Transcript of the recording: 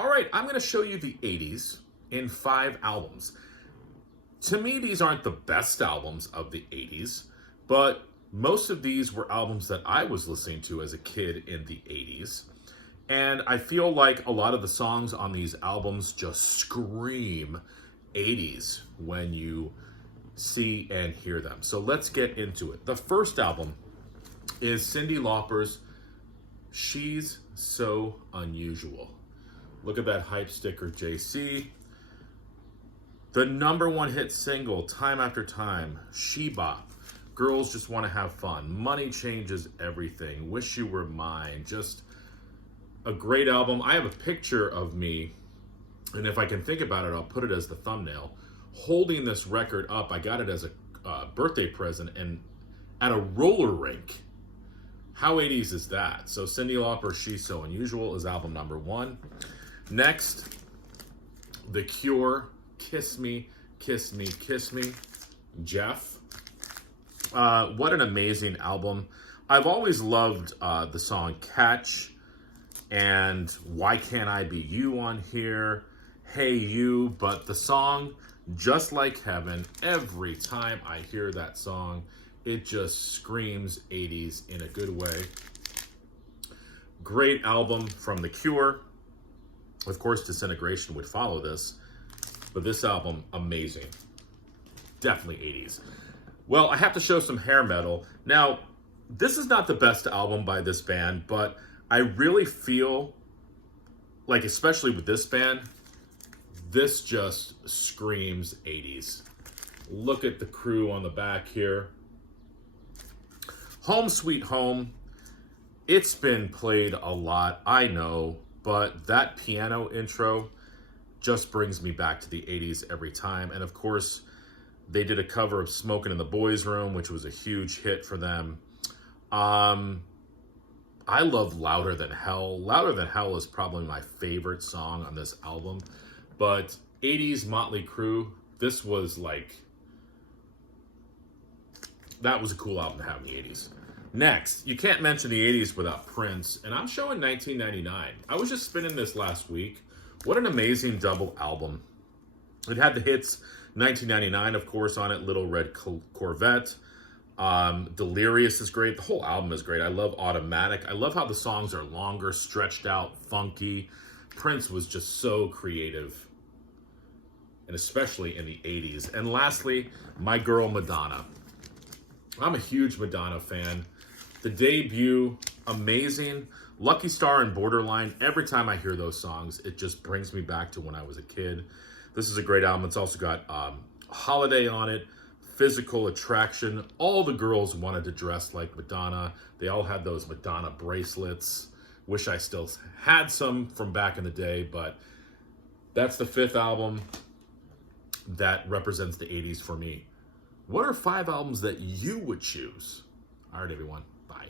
All right, I'm going to show you the 80s in 5 albums. To me, these aren't the best albums of the 80s, but most of these were albums that I was listening to as a kid in the 80s. And I feel like a lot of the songs on these albums just scream 80s when you see and hear them. So let's get into it. The first album is Cyndi Lauper's She's So Unusual. Look at that hype sticker, JC. The #1 hit single, time after time, She Bop. Girls Just Want to Have Fun. Money Changes Everything. Wish You Were Mine. Just a great album. I have a picture of me, and if I can think about it, I'll put it as the thumbnail, holding this record up. I got it as a birthday present and at a roller rink. How 80s is that? So Cyndi Lauper, She's So Unusual is album #1. Next, The Cure, Kiss Me, Kiss Me, Kiss Me. Jeff. What an amazing album. I've always loved the song Catch and Why Can't I Be You on here, Hey You, but the song Just Like Heaven, every time I hear that song, it just screams 80s in a good way. Great album from The Cure. Of course, Disintegration would follow this, but this album, amazing. Definitely 80s. Well, I have to show some hair metal. Now, this is not the best album by this band, but I really feel like, especially with this band, this just screams 80s. Look at the crew on the back here. Home Sweet Home. It's been played a lot, I know, but that piano intro just brings me back to the 80s every time. And of course, they did a cover of Smokin' in the Boys' Room, which was a huge hit for them. I love Louder Than Hell. Louder Than Hell is probably my favorite song on this album. But 80s Motley Crue, this was like, that was a cool album to have in the 80s. Next, you can't mention the 80s without Prince, and I'm showing 1999. I was just spinning this last week. What an amazing double album. It had the hits 1999, of course, on it, Little Red Corvette. Delirious is great. The whole album is great. I love Automatic. I love how the songs are longer, stretched out, funky. Prince was just so creative, and especially in the 80s. And lastly, my girl Madonna. I'm a huge Madonna fan. The debut, amazing. Lucky Star and Borderline, every time I hear those songs, it just brings me back to when I was a kid. This is a great album. It's also got Holiday on it, Physical Attraction. All the girls wanted to dress like Madonna. They all had those Madonna bracelets. Wish I still had some from back in the day, but that's the 5th album that represents the 80s for me. What are 5 albums that you would choose? All right, everyone. Bye.